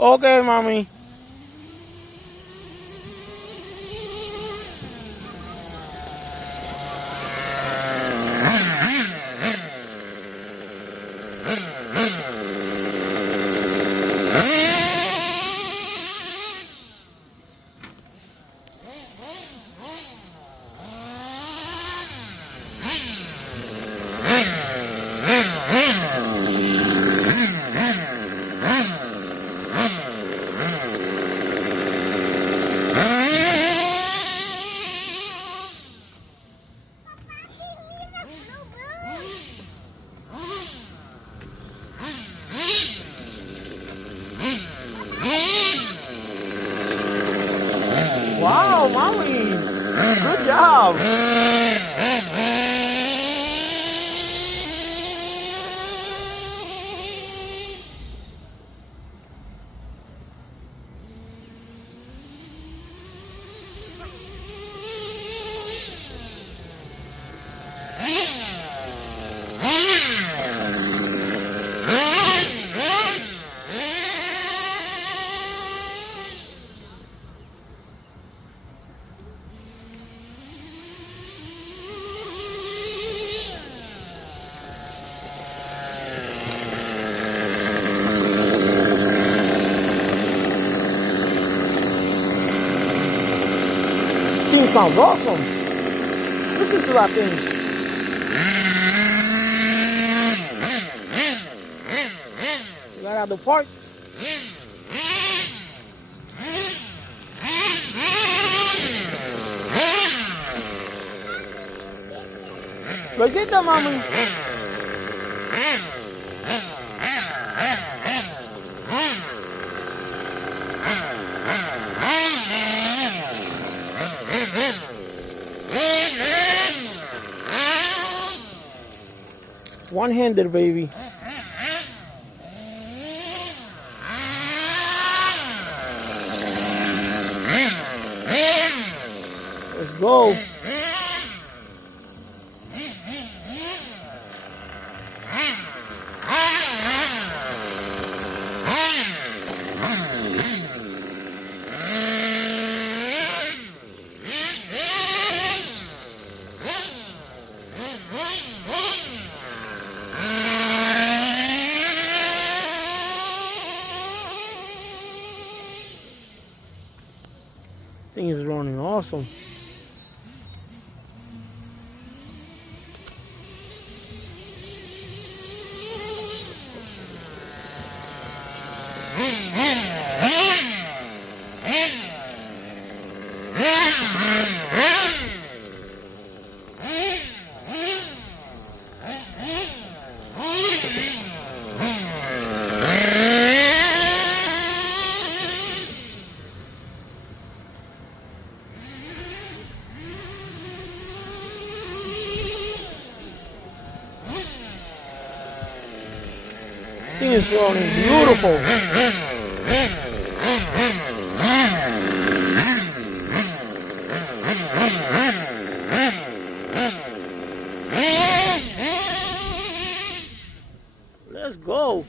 Okay, mommy. Wow, mommy. Good job. Thing sounds awesome. Listen to that thing. Right out the park. Lo hiciste, mami. One-handed, baby. Let's go. Thing is running awesome. Thing is running beautiful. Let's go.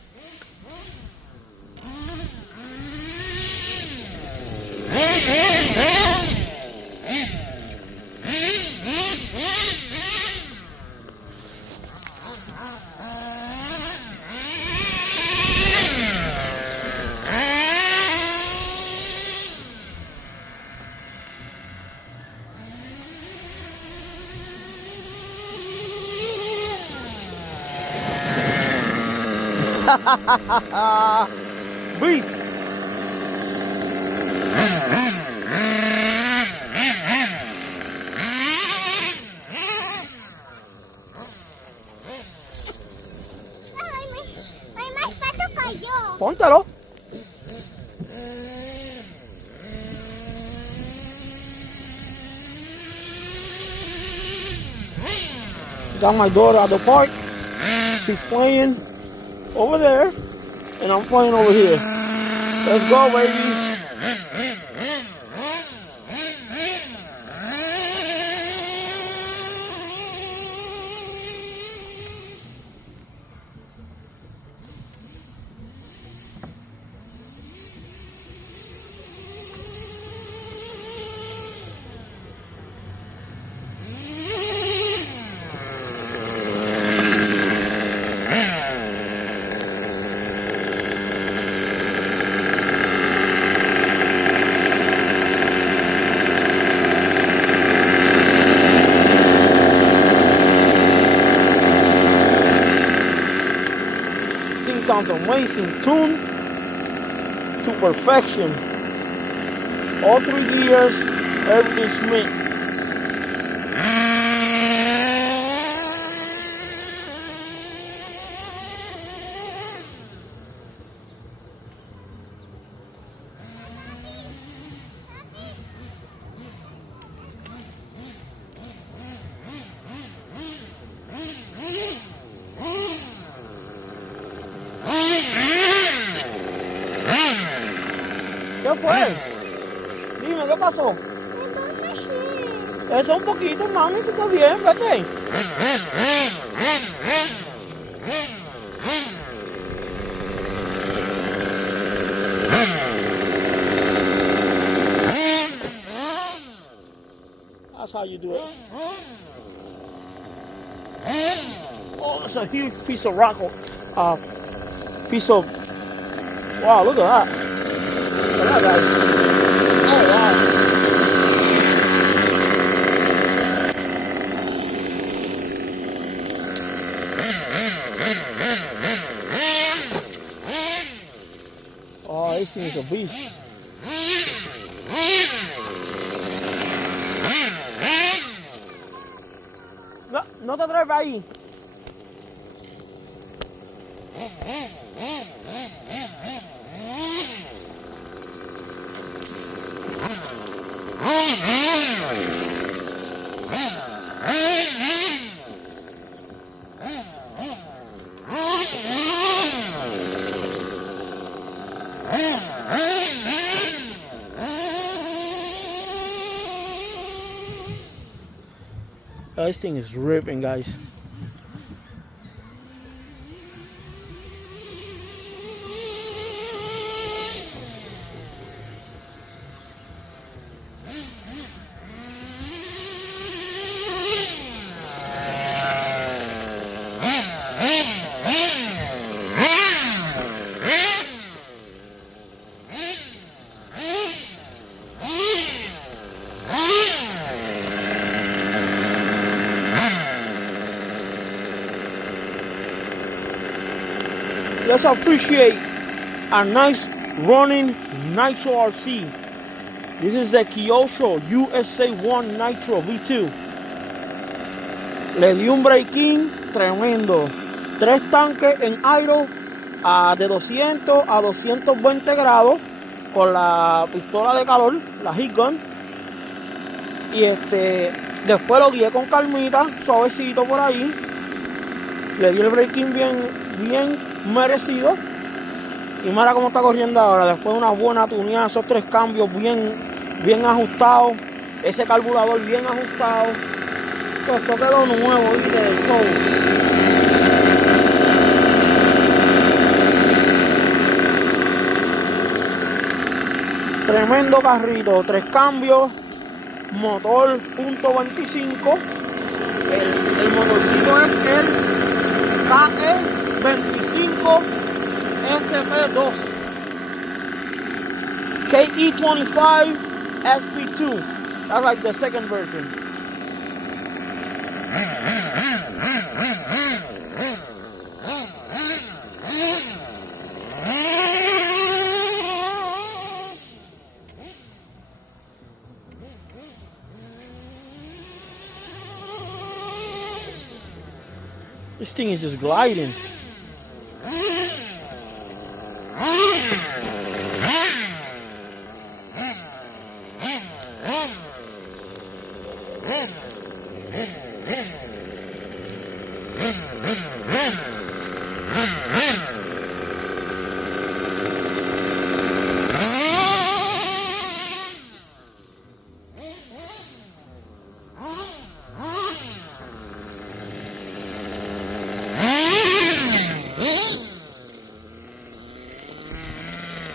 Beast. Póntelo. Got my daughter at the park. She's playing over there, and I'm playing over here. Let's go, baby. sounds amazing, tuned to perfection. All 3 gears, everything's smooth. ¿Qué fue? Dime, ¿qué pasó? Eso un poquito, mami, que está bien, vete. That's how you do it. Oh, that's a huge piece of rock. Piece of... Wow, look at that. Look at that, guys. Oh, wow. Oh, this thing is a beast. No, no te atreves ahí. Oh, this thing is ripping, guys. Let's appreciate a nice running Nitro RC. This is the Kyosho USA-1 Nitro V2. Le di un break-in tremendo. 3 tanques en aero de 200 a 220 grados con la pistola de calor, la heat gun. Y después lo guié con calmita, suavecito por ahí. Le di el break-in bien merecido. Y mira cómo está corriendo ahora. Después de una buena tuneada, esos 3 cambios bien ajustados. Ese carburador bien ajustado. Esto quedó nuevo, ¿viste? Del show. Tremendo carrito. 3 cambios. Motor .25. El motorcito es el KE25 SP2 KE25 SP2. That's like the second version. This thing is just gliding.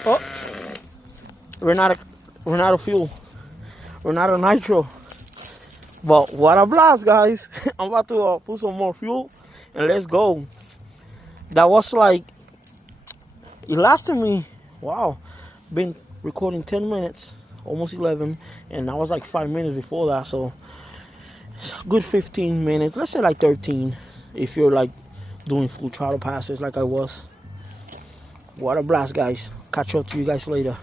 Oh, we're out of fuel. We're out of nitro. But what a blast, guys. I'm about to put some more fuel and let's go. That was like, it lasted me, wow, been recording 10 minutes, almost 11, and that was like 5 minutes before that, so good 15 minutes, let's say like 13, if you're like doing full throttle passes like I was. What a blast, guys. Catch up to you guys later.